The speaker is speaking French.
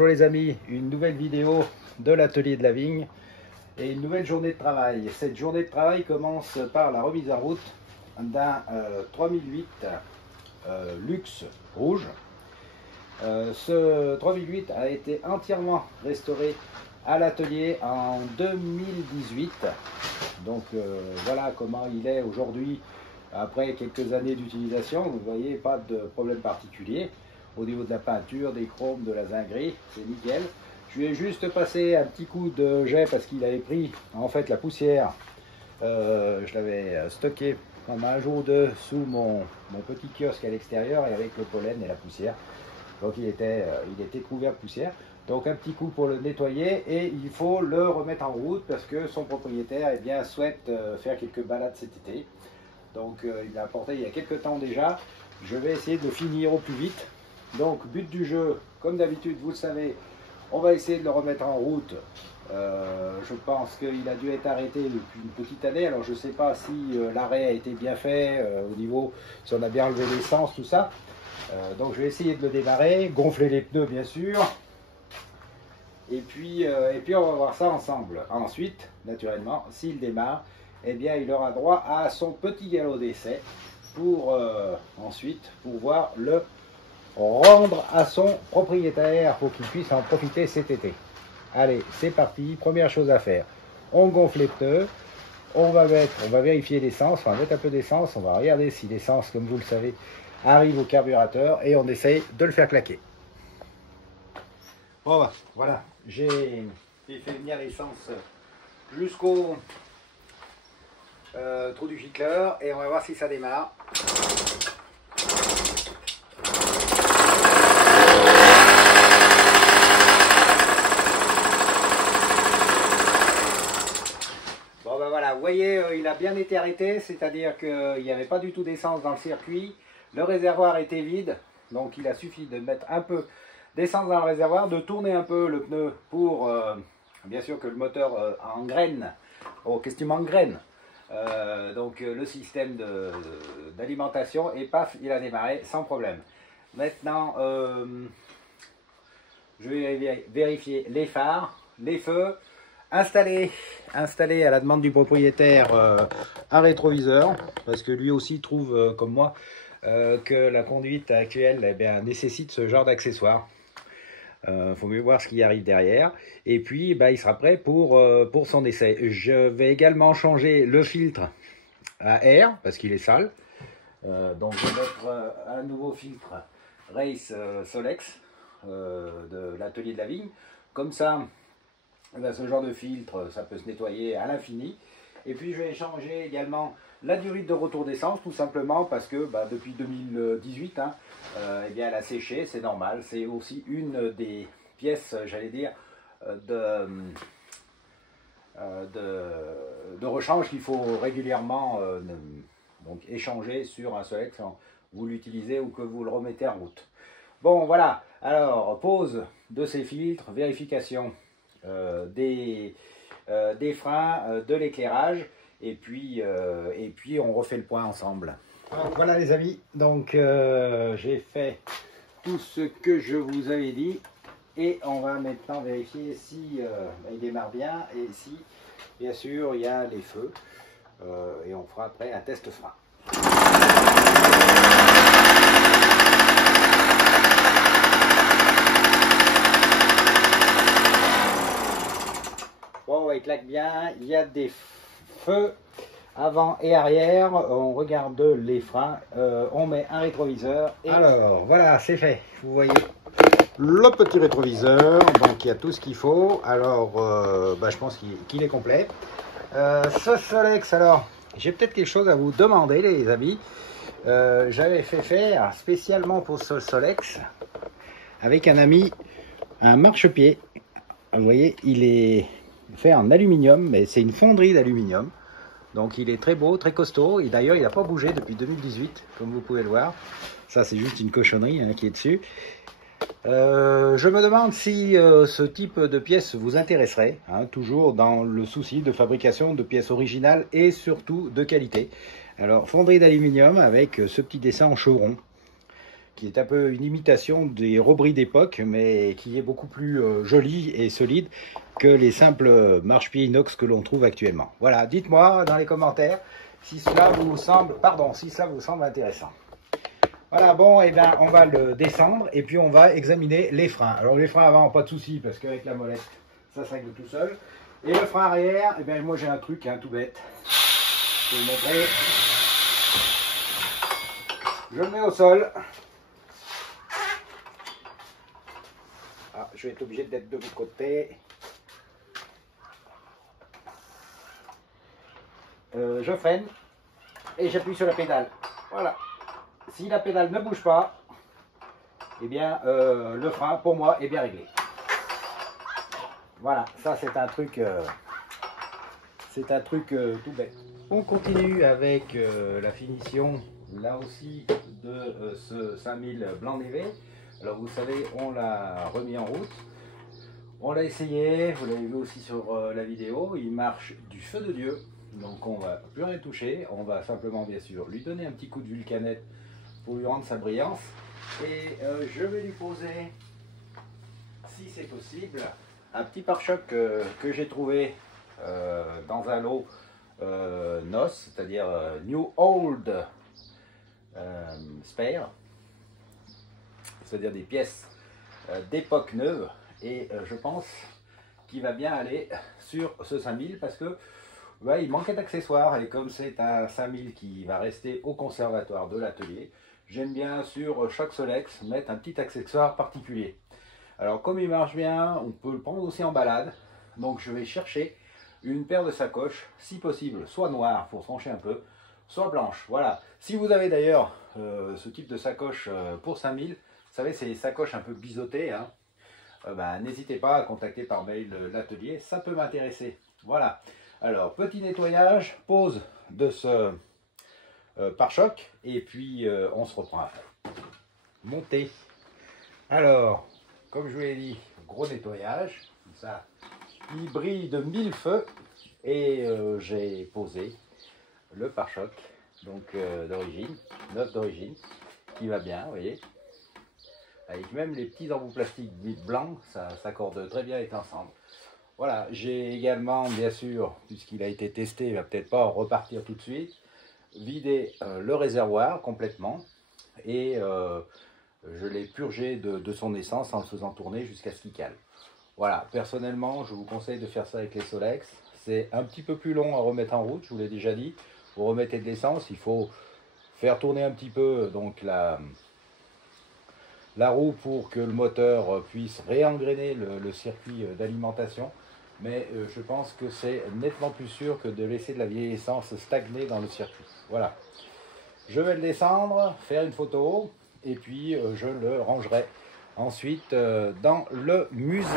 Bonjour les amis, une nouvelle vidéo de l'atelier de la vigne et une nouvelle journée de travail. Cette journée de travail commence par la remise en route d'un 3008 luxe rouge. Ce 3008 a été entièrement restauré à l'atelier en 2018. Donc voilà comment il est aujourd'hui après quelques années d'utilisation. Vous voyez, pas de problème particulier. Au niveau de la peinture, des chromes, de la zinguerie, c'est nickel. Je lui ai juste passé un petit coup de jet parce qu'il avait pris en fait la poussière. Je l'avais stocké pendant un jour ou deux sous mon petit kiosque à l'extérieur et avec le pollen et la poussière. Donc il était couvert de poussière. Donc un petit coup pour le nettoyer et il faut le remettre en route parce que son propriétaire souhaite faire quelques balades cet été. Donc il l'a apporté il y a quelques temps déjà. Je vais essayer de le finir au plus vite. Donc but du jeu, comme d'habitude, vous le savez, on va essayer de le remettre en route. Je pense qu'il a dû être arrêté depuis une petite année. Alors je ne sais pas si l'arrêt a été bien fait au niveau, si on a bien enlevé l'essence, tout ça. Donc je vais essayer de le démarrer, gonfler les pneus bien sûr. Et puis on va voir ça ensemble. Ensuite, naturellement, s'il démarre, eh bien il aura droit à son petit galop d'essai pour ensuite pouvoir le rendre à son propriétaire pour qu'il puisse en profiter cet été. Allez, c'est parti. Première chose à faire, on gonfle les pneus, on va vérifier l'essence, on va mettre un peu d'essence, on va regarder si l'essence, comme vous le savez, arrive au carburateur et on essaye de le faire claquer. Bon, voilà, j'ai fait venir l'essence jusqu'au trou du gicleur et on va voir si ça démarre. Vous voyez, il a bien été arrêté, c'est-à-dire qu'il n'y avait pas du tout d'essence dans le circuit. Le réservoir était vide, donc il a suffi de mettre un peu d'essence dans le réservoir, de tourner un peu le pneu pour, bien sûr que le moteur engraine, question engraine, donc le système d'alimentation, et paf, il a démarré sans problème. Maintenant, je vais vérifier les phares, les feux. Installer à la demande du propriétaire un rétroviseur, parce que lui aussi trouve, comme moi, que la conduite actuelle nécessite ce genre d'accessoires. Faut mieux voir ce qui arrive derrière. Et puis, il sera prêt pour son essai. Je vais également changer le filtre à air, parce qu'il est sale. Donc, je vais mettre un nouveau filtre Race Solex de l'atelier de la vigne. Comme ça, ce genre de filtre, ça peut se nettoyer à l'infini. Et puis je vais changer également la durite de retour d'essence, tout simplement parce que depuis 2018, elle a séché, c'est normal. C'est aussi une des pièces, j'allais dire, de rechange qu'il faut régulièrement donc échanger sur un Solex quand vous l'utilisez ou que vous le remettez en route. Bon, voilà. Alors, pose de ces filtres, vérification des freins, de l'éclairage, et puis on refait le point ensemble. Alors, voilà les amis, donc j'ai fait tout ce que je vous avais dit et on va maintenant vérifier si il démarre bien et si bien sûr il y a les feux et on fera après un test frein. Bon, il claque bien, il y a des feux avant et arrière, on regarde les freins, on met un rétroviseur. Et... Alors, voilà, c'est fait, vous voyez le petit rétroviseur, donc il y a tout ce qu'il faut. Alors, je pense qu'il est complet. Ce Solex, alors, j'ai peut-être quelque chose à vous demander les amis. J'avais fait faire spécialement pour ce Solex, avec un ami, un marchepied. Vous voyez, il est fait en aluminium, mais c'est une fonderie d'aluminium. Donc il est très beau, très costaud. Et d'ailleurs, il n'a pas bougé depuis 2018, comme vous pouvez le voir. Ça, c'est juste une cochonnerie qui est dessus. Je me demande si ce type de pièce vous intéresserait, toujours dans le souci de fabrication de pièces originales et surtout de qualité. Alors, fonderie d'aluminium avec ce petit dessin en chevron, qui est un peu une imitation des rebris d'époque, mais qui est beaucoup plus joli et solide que les simples marche-pieds inox que l'on trouve actuellement. Voilà, dites-moi dans les commentaires si cela vous semble, intéressant. Voilà, bon, et bien on va le descendre et puis on va examiner les freins. Alors les freins avant, pas de souci parce qu'avec la molette, ça se règle tout seul. Et le frein arrière, et bien moi j'ai un truc tout bête. Je vais vous montrer. Je le mets au sol. Ah, je vais être obligé d'être de l'autre côté. Je freine et j'appuie sur la pédale. Voilà. Si la pédale ne bouge pas, eh bien le frein pour moi est bien réglé. Voilà, ça c'est un truc tout bête. On continue avec la finition là aussi de ce 5000 blanc névé. Alors vous savez, on l'a remis en route, on l'a essayé, vous l'avez vu aussi sur la vidéo, il marche du feu de Dieu, donc on va plus rien toucher, on va simplement bien sûr lui donner un petit coup de vulcanette pour lui rendre sa brillance, et je vais lui poser, si c'est possible, un petit pare-choc que j'ai trouvé dans un lot NOS, c'est-à-dire New Old Spare, c'est-à-dire des pièces d'époque neuve, et je pense qu'il va bien aller sur ce 5000 parce que il manquait d'accessoires, et comme c'est un 5000 qui va rester au conservatoire de l'atelier, j'aime bien sur chaque Solex mettre un petit accessoire particulier. Alors comme il marche bien, on peut le prendre aussi en balade, donc je vais chercher une paire de sacoches, si possible, soit noire pour trancher un peu, soit blanche. Voilà. Si vous avez d'ailleurs ce type de sacoche pour 5000, vous savez, c'est des sacoches un peu biseautées, hein, n'hésitez pas à contacter par mail l'atelier, ça peut m'intéresser. Voilà. Alors, petit nettoyage, pose de ce pare-choc, et puis on se reprend à monter. Alors, comme je vous l'ai dit, gros nettoyage, ça, il brille de 1000 feux, et j'ai posé le pare-choc, donc d'origine, neuf d'origine, qui va bien, vous voyez, avec même les petits embouts plastiques blancs, ça s'accorde très bien avec l'ensemble. Voilà, j'ai également, bien sûr, puisqu'il a été testé, il ne va peut-être pas repartir tout de suite, vidé le réservoir complètement, et je l'ai purgé de son essence en le faisant tourner jusqu'à ce qu'il cale. Voilà, personnellement, je vous conseille de faire ça avec les Solex. C'est un petit peu plus long à remettre en route, je vous l'ai déjà dit. Vous remettez de l'essence, il faut faire tourner un petit peu donc la roue pour que le moteur puisse réengrainer le circuit d'alimentation. Mais je pense que c'est nettement plus sûr que de laisser de la vieille essence stagner dans le circuit. Voilà. Je vais le descendre, faire une photo, et puis je le rangerai ensuite dans le musée.